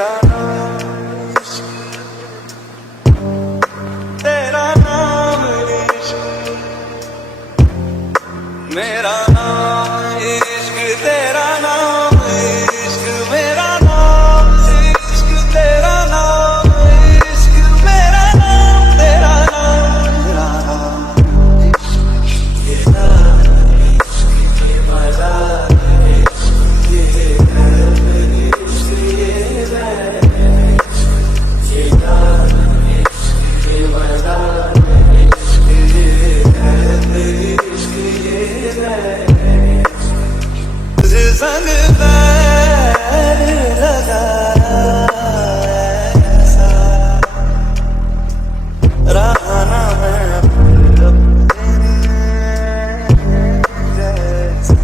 मेरा नाम तेरा नाम इश्क, मेरा नाम इश्क तेरा नाम इश्क, मेरा नाम इश्क तेरा नाम इश्क, मेरा नाम तेरा नाम मेरा नाम ये नाम इश्क ये मजा इश्क ये दर्द इश्क ये दर्द ये नाम इश्क ये मजा इश्क ये दर्द इश्क ये दर्द तुझे संग पैर लगाया ऐसा रहा ना मैं अपने जैसा।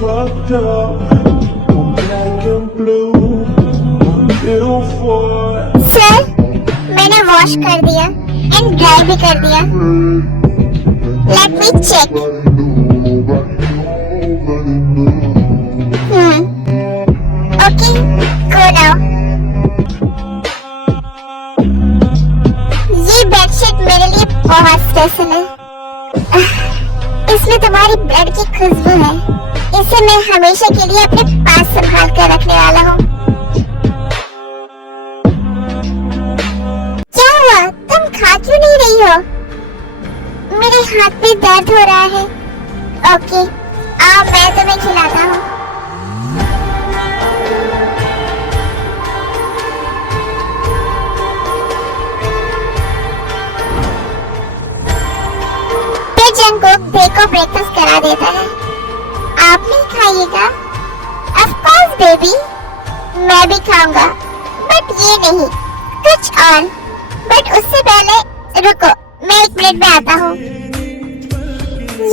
Fucked up, I'm black and blue, I'm little for sir, मैंने वॉश कर दिया एंड ड्राई भी कर दिया। Let me check. Okay, go now. ये बेडशीट मेरे लिए बहुत स्पेशल है। इसमें तुम्हारी ब्लड की खुशबू है। इसे मैं हमेशा के लिए अपने पास संभाल कर रखने वाला हूँ। क्या हुआ? तुम खा क्यों नहीं रही हो? मेरे हाथ में दर्द हो रहा है। ओके, आओ मैं तुम्हें खिलाता हूँ। ये जंगकोक देखो ब्रेकफास्ट करा देता है। आप नहीं खाइएगा? ऑफ कोर्स बेबी, मैं भी खाऊंगा, बट ये नहीं, कुछ और। बट उससे पहले रुको, मैं 1 मिनट में आता हूँ।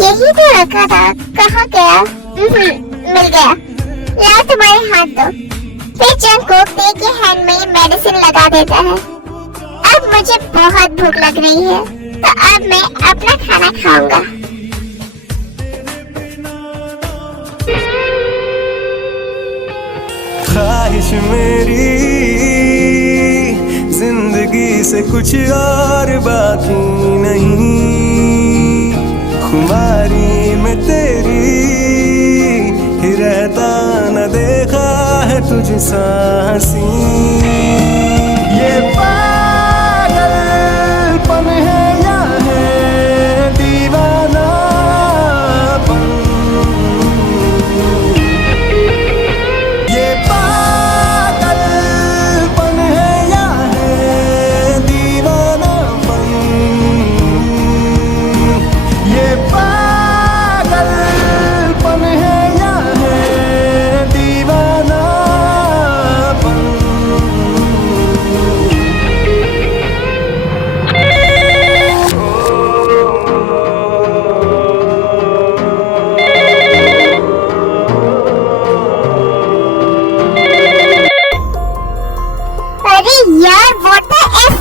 यही तो रखा था, कहाँ गया? मिल गया। लाओ तुम्हारे हाथ दो। फिर जंगकोक दे के हैंड में मेडिसिन लगा देता है। अब मुझे बहुत भूख लग रही है, तो अब मैं अपना खाना खाऊंगा। ख्वाहिश मेरी जिंदगी से कुछ और बाकी नहीं, खुमारी में तेरी ही रहता न देखा है तुझसा हंसी। ये पागलपन है या है दीवानापन, ये पागलपन है या है दीवानापन, ये पागलपन है या है दीवानापन। अरे यार, व्हाट द एफ?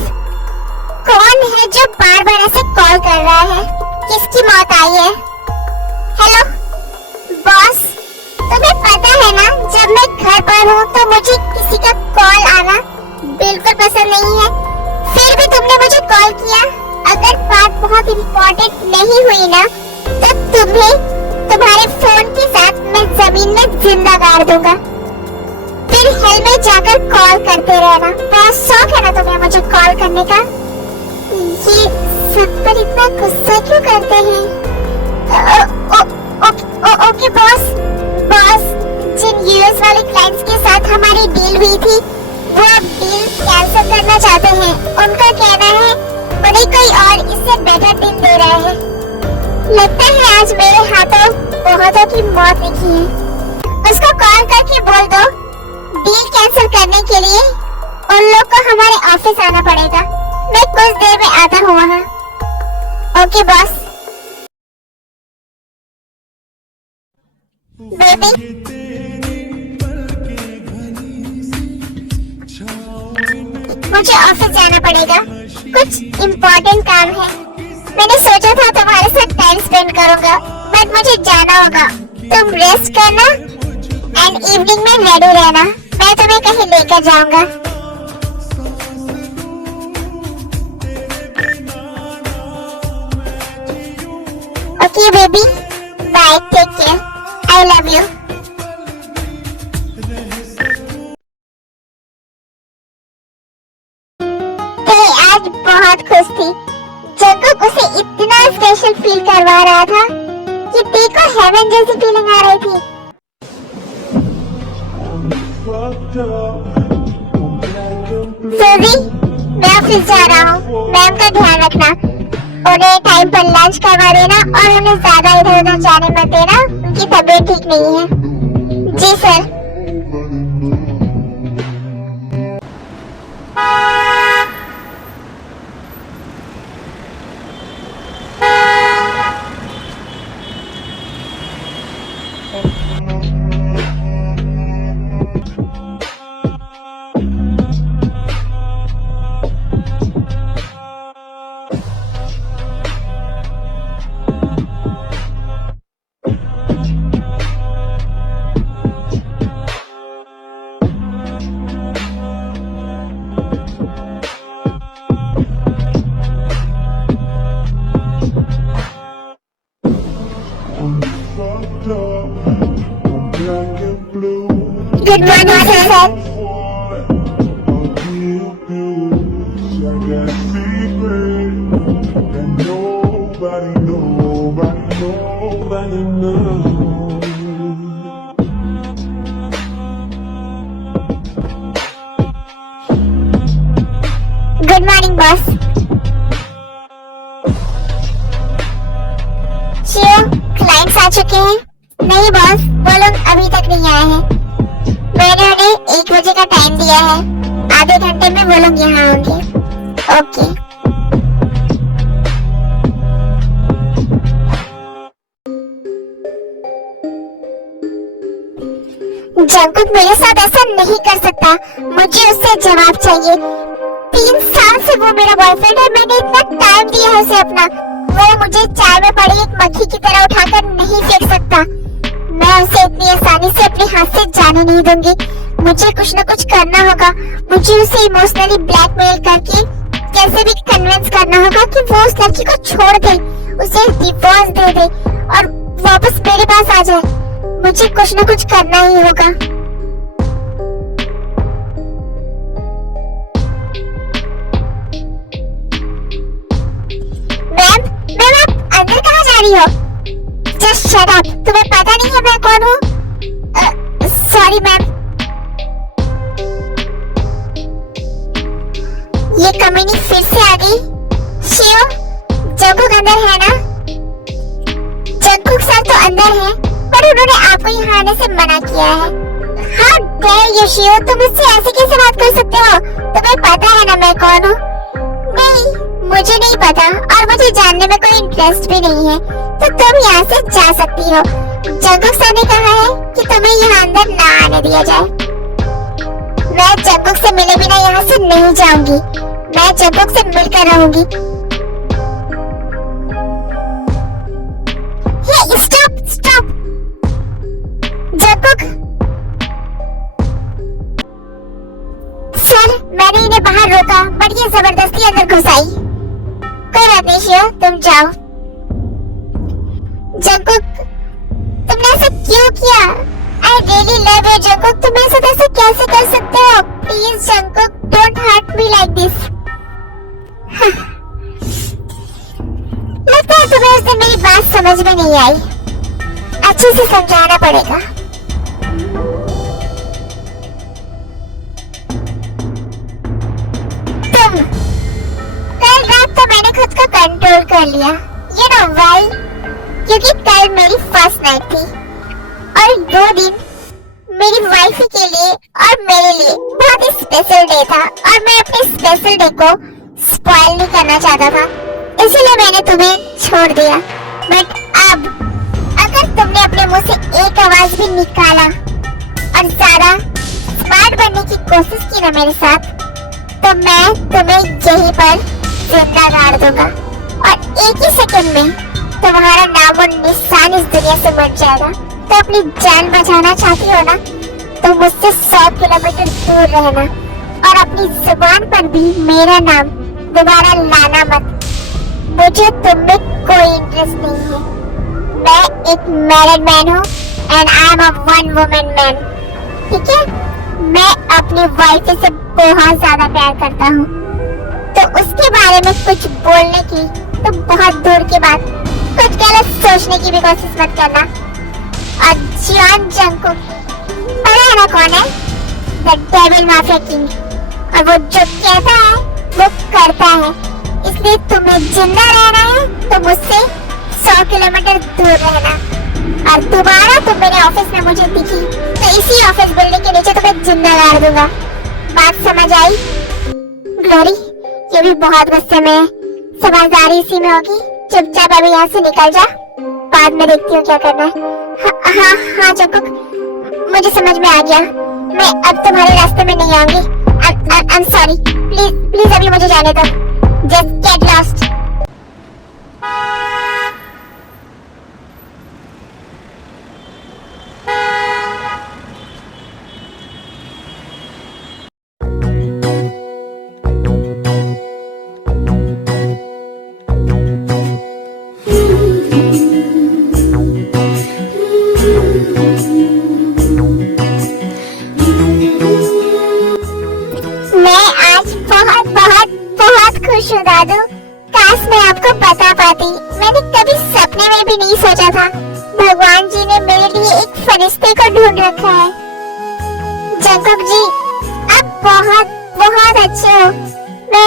कौन है जो बार बार ऐसे कॉल कर रहा है? किसकी मौत आई है? हेलो बॉस, तुम्हें पता है ना, जब मैं घर पर हूँ तो मुझे किसी का कॉल आना बिल्कुल पसंद नहीं है। फिर भी तुमने मुझे कॉल किया। अगर बात बहुत इम्पोर्टेंट नहीं हुई ना, तो तुम्हें तुम्हारे फोन के साथ मैं जमीन में जिंदा गाड़ दूंगा। फिर हेल में जाकर कॉल करते रहना। बहुत शौक है ना तुम्हें मुझे कॉल करने का। ये सब पर इतना गुस्सा क्यों करते हैं? ओके बॉस, जिन यूएस वाले क्लाइंट्स के साथ हमारी डील हुई थी, वो अब डील कैंसिल करना चाहते हैं। उनका कहना है उन्हें कोई और इससे बेटर डील दे रहा है। लगता है आज मेरे हाथों बहुतों की मौत लिखी है। उसको कॉल करके बोल दो, डील कैंसिल करने के लिए उन लोग को हमारे ऑफिस आना पड़ेगा। मैं कुछ देर में आता हूँ वहाँ। Okay boss. बेबी, मुझे ऑफिस जाना पड़ेगा। कुछ इम्पोर्टेंट काम है। मैंने सोचा था तुम्हारे साथ टाइम स्पेंड करूंगा, बट मुझे जाना होगा। तुम रेस्ट करना एंड इवनिंग में रेडी रहना, मैं तुम्हें कहीं लेकर जाऊंगा। Okay baby, bye, take care, I love you. आज बहुत खुश थी। जंगकुक उसे इतना स्पेशल फील करवा रहा था कि देखो हेवन जैसी फीलिंग आ रही थी। सूजी, मैं ऑफिस जा रहा हूँ, मैम का ध्यान रखना, उन्हें टाइम पर लंच करवा देना और उन्हें ज्यादा इधर उधर जाने मत देना, उनकी तबीयत ठीक नहीं है। जी sir. Good morning, sir. Good morning, boss. Shiv, clients आ चुके हैं? नहीं बॉस, वो लोग अभी तक नहीं आए हैं। मैंने उन्हें 1 बजे का टाइम दिया है, आधे घंटे में वो लोग यहाँ होंगे। ओके। जंगकुक मेरे साथ ऐसा नहीं कर सकता, मुझे उससे जवाब चाहिए। 3 साल से वो मेरा बॉयफ्रेंड है, मैंने इतना टाइम दिया है उसे अपना। वो मुझे चाय में पड़ी एक मक्खी की तरह उठाकर नहीं फेंक सकता। मैं उसे इतनी आसानी से अपने हाथ से जाने नहीं दूंगी। मुझे कुछ न कुछ करना होगा। मुझे उसे इमोशनली ब्लैकमेल करके कैसे भी कन्विंस करना होगा कि वो उस लड़की को छोड़ दे, उसे डिवोर्स दे दे और वापस मेरे पास आ जाए। मुझे कुछ न कुछ करना ही होगा। मैम, मैम आप अंदर कहाँ जा रही हो? जस्ट शट अप, तुम्हें पता नहीं है मैं कौन हूँ? Sorry ma'am. ये कमीनी फिर से आ गई। शिव, जंगकुक अंदर है ना? जंगकुक सर तो अंदर है, पर उन्होंने आपको यहाँ आने से मना किया है। हाँ डेयर यू शिव, तुम मुझसे ऐसे कैसे बात कर सकते हो? तुम्हें पता है ना मैं कौन हूँ? नहीं, मुझे नहीं पता और मुझे जानने में कोई इंटरेस्ट भी नहीं है, तो तुम यहाँ से जा सकती हो। जंगकुक सर ने कहा है कि तुम्हें यहाँ अंदर ना आने दिया जाए। मैं जंगकुक से मिले बिना यहाँ से नहीं जाऊंगी। मैं जंगकुक से मिलकर रहूंगी। हे स्टॉप स्टॉप जंगकुक। सर, मैंने इन्हें बाहर रोका, बट ये जबरदस्ती अंदर घुस आई। कोई बात नहीं शिव, तुम जाओ। जंगकुक, तुमने ऐसा क्यों किया? I really love you Jungkook, तुम मेरे साथ ऐसा कैसे कर सकते हो? Please Jungkook, don't hurt me like this. लगता है तुम्हें उस दिन मेरी बात समझ में नहीं आई। अच्छे से समझाना पड़ेगा। तुम, कल रात तो मैंने खुद को कंट्रोल कर लिया। You know why? क्योंकि कल मेरी फर्स्ट नाइट थी और 2 दिन मेरी वाइफ के लिए और मेरे लिए बहुत ही स्पेशल डे था और मैं अपने स्पेशल डे को स्पॉइल नहीं करना चाहता था, इसलिए मैंने तुम्हें छोड़ दिया। बट अब अगर तुमने अपने मुंह से एक आवाज भी निकाला और ज्यादा स्मार्ट बनने की कोशिश की ना मेरे साथ, तो मैं तुम्हें यहीं पर जिंदा गाड़ दूंगा और एक ही सेकंड में तुम्हारा नाम और निशान इस दुनिया से मिट जाएगा। तो अपनी जान बचाना चाहती हो ना, तो मुझसे 100 किलोमीटर दूर रहना और अपनी जुबान पर भी मेरा नाम दोबारा लाना मत। मुझे तुम में कोई इंटरेस्ट नहीं है। मैं एक मैरिड मैन हूँ and I am a one woman man. ठीक है, मैं अपनी वाइफ से बहुत ज्यादा प्यार करता हूँ, तो उसके बारे में कुछ बोलने की तो बहुत दूर की बात, कुछ गलत सोचने की भी कोशिश मत करना। और जॉन जंगकुक पता है ना कौन है? The devil mafia king. और वो जो कहता है वो करता है, इसलिए तुम्हें जिंदा रहना है तो मुझसे 100 किलोमीटर दूर रहना। और दोबारा तुम मेरे ऑफिस में मुझे दिखी तो इसी ऑफिस बिल्डिंग के नीचे तुम्हें जिंदा गाड़ दूंगा। बात समझ आई? ग्लोरी, ये भी बहुत गुस्से में है, समझदारी इसी में होगी। चुपचाप अभी यहाँ से निकल जा, बाद में देखती हूँ क्या करना है। हाँ हाँ जंगकुक, मुझे समझ में आ गया। मैं अब तुम्हारे रास्ते में नहीं आऊंगी। I am sorry, please please अभी मुझे जाने दो। Just get lost. मैं आज बहुत बहुत बहुत खुश हूँ दादू। काश मैं आपको बता पाती। मैंने कभी सपने में भी नहीं सोचा था भगवान जी ने मेरे लिए एक फरिश्ते को ढूंढ रखा है। जंगकुक जी, आप बहुत बहुत अच्छे हो। मैं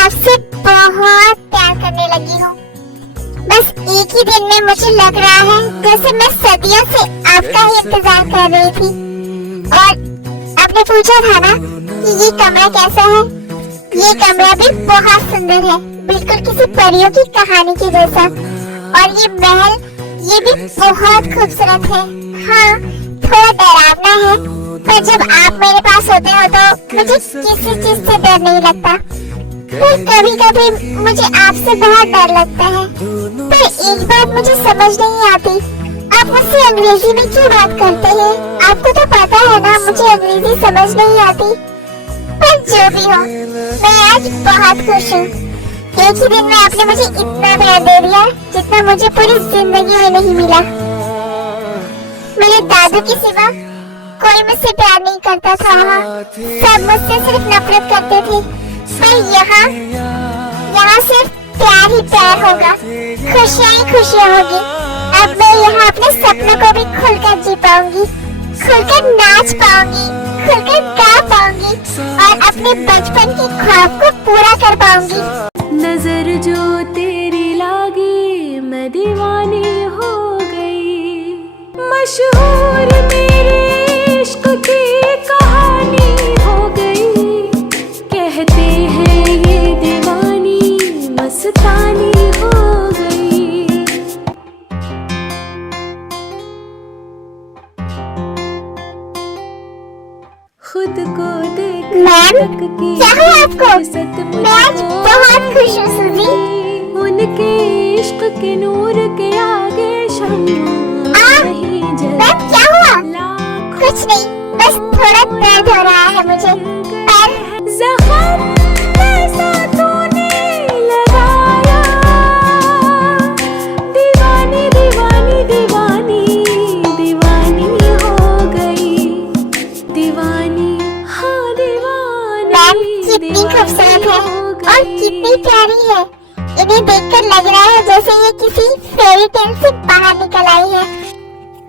आपसे बहुत प्यार करने लगी हूँ। बस एक ही दिन में मुझे लग रहा है जैसे मैं सदियों से आपका ही इंतजार कर रही थी। और आपने पूछा था ना कि ये कमरा कैसा है? ये कमरा भी बहुत सुंदर है, बिल्कुल किसी परियों की कहानी के जैसा। और ये महल, ये भी बहुत खूबसूरत है। हाँ, थोड़ा डरावना है, पर जब आप मेरे पास होते हो तो मुझे किसी चीज से डर नहीं लगता। पर कभी कभी मुझे आपसे बहुत डर लगता है। पर एक बात मुझे समझ नहीं आती, आप मुझसे अंग्रेजी में क्यों बात करते हैं? आपको तो पता है ना मुझे अंग्रेजी समझ नहीं आती। पर जो भी हो, मैं आज बहुत खुश हूँ। एक ही दिन में आपने मुझे इतना प्यार दे दिया जितना मुझे पूरी जिंदगी में नहीं मिला। मेरे दादू के सिवा कोई मुझसे प्यार नहीं करता था वहाँ। सब मुझसे सिर्फ नफरत करते थे। पर यहाँ सिर्फ प्यार ही प्यार होगा, खुशियाँ ही खुशियाँ होगी। अब मैं यहाँ अपने सपनों को भी खुलकर जी पाऊंगी, खुलकर नाच पाऊंगी, खुलकर गा पाऊंगी और अपने बचपन के ख्वाब को पूरा कर पाऊंगी। नजर जो तेरी लागी मैं दीवानी हो गई। मशहूर मेरे इश्क की कहानी हो गई। कहते हैं ये दीवानी मस्तानी हो गई। खुद को देख मैम, क्या है आपको? मैं आज बहुत खुश हूँ सूजी। उनके इश्क के नूर के आगे शम्मा नहीं जलती। मैम क्या हुआ? कुछ नहीं, बस थोड़ा दर्द हो रहा है मुझे। पर ज़ख्म ऐसा तूने लगाया। दीवानी दीवानी दीवानी दीवानी हो गई। दीवानी हाँ दीवानी। मैम कितनी खूबसूरत है और कितनी प्यारी है। इन्हें देखकर लग रहा है जैसे ये किसी फेरी टेल से बाहर निकल आई है।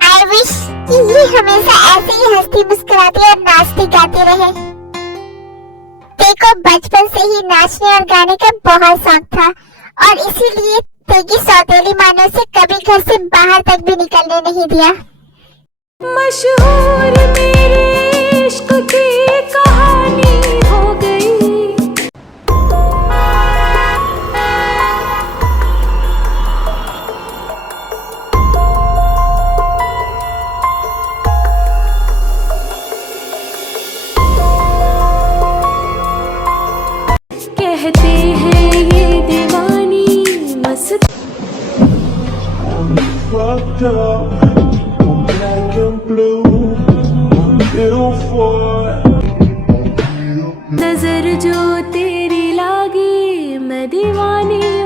आई विश कि ये हमेशा ऐसे ही हंसती मुस्कुराती और नाचती गाती रहे। देखो, बचपन से ही नाचने और गाने का बहुत शौक था और इसीलिए तेगी सौतेली माँ ने उसे कभी घर से बाहर तक भी निकलने नहीं दिया। मशहूर मेरे इश्क की कहानी हो गई। fucked up. I'm black and blue. I'm ill for नजर जो तेरी लागी मैं दीवानी